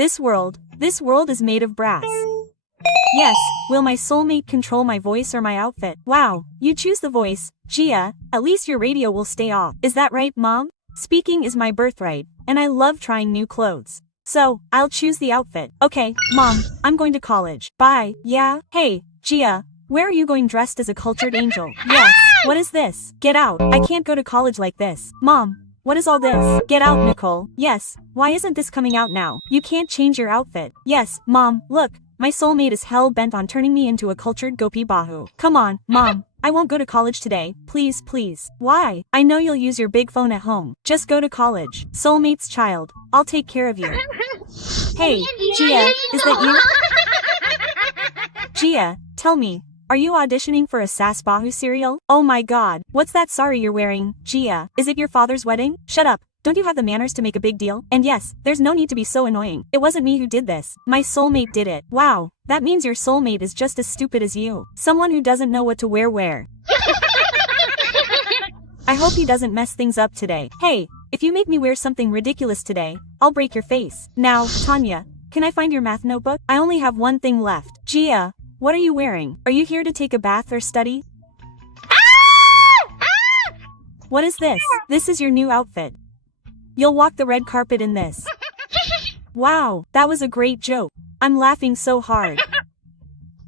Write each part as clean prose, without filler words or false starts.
This world is made of brass. Yes, will my soulmate control my voice or my outfit? Wow, you choose the voice, Gia, at least your radio will stay off. Is that right, Mom? Speaking is my birthright, and I love trying new clothes. So, I'll choose the outfit. Okay, Mom, I'm going to college. Bye. Yeah? Hey, Gia, where are you going dressed as a cultured angel? Yes. What is this? Get out. I can't go to college like this. Mom, what is all this? Get out, Nicole. Yes. Why isn't this coming out now? You can't change your outfit. Yes, Mom, look. My soulmate is hell-bent on turning me into a cultured gopi bahu. Come on, Mom. I won't go to college today. Please, please. Why? I know you'll use your big phone at home. Just go to college. Soulmate's child. I'll take care of you. Hey, Gia, is that you? Gia, tell me. Are you auditioning for a Sas Bahu serial? Oh my god. What's that sari you're wearing, Gia? Is it your father's wedding? Shut up. Don't you have the manners to make a big deal? And yes, there's no need to be so annoying. It wasn't me who did this. My soulmate did it. Wow, that means your soulmate is just as stupid as you. Someone who doesn't know what to wear. I hope he doesn't mess things up today. Hey, if you make me wear something ridiculous today, I'll break your face. Now, Tanya, can I find your math notebook? I only have one thing left. Gia, what are you wearing? Are you here to take a bath or study? What is this? This is your new outfit. You'll walk the red carpet in this. Wow, that was a great joke. I'm laughing so hard.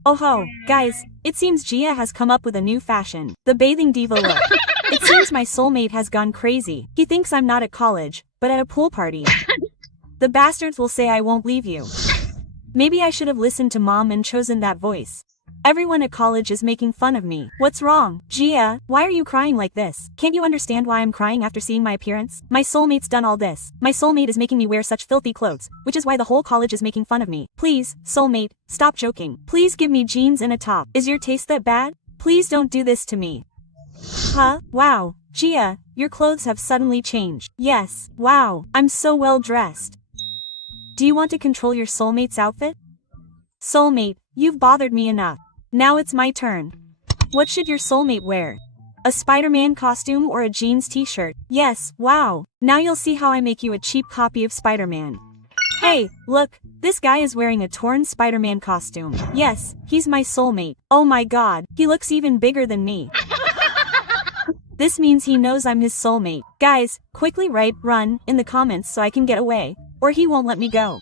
Oh ho, guys, it seems Gia has come up with a new fashion. The bathing diva look. It seems my soulmate has gone crazy. He thinks I'm not at college, but at a pool party. The bastards will say I won't leave you. Maybe I should have listened to Mom and chosen that voice. Everyone at college is making fun of me. What's wrong? Gia, why are you crying like this? Can't you understand why I'm crying after seeing my appearance? My soulmate's done all this. My soulmate is making me wear such filthy clothes, which is why the whole college is making fun of me. Please, soulmate, stop joking. Please give me jeans and a top. Is your taste that bad? Please don't do this to me. Huh? Wow. Gia, your clothes have suddenly changed. Yes. Wow. I'm so well dressed. Do you want to control your soulmate's outfit? Soulmate, you've bothered me enough. Now it's my turn. What should your soulmate wear? A Spider-Man costume or a jeans t-shirt? Yes, wow. Now you'll see how I make you a cheap copy of Spider-Man. Hey, look, this guy is wearing a torn Spider-Man costume. Yes, he's my soulmate. Oh my god, he looks even bigger than me. This means he knows I'm his soulmate. Guys, quickly write "run" in the comments so I can get away, or he won't let me go.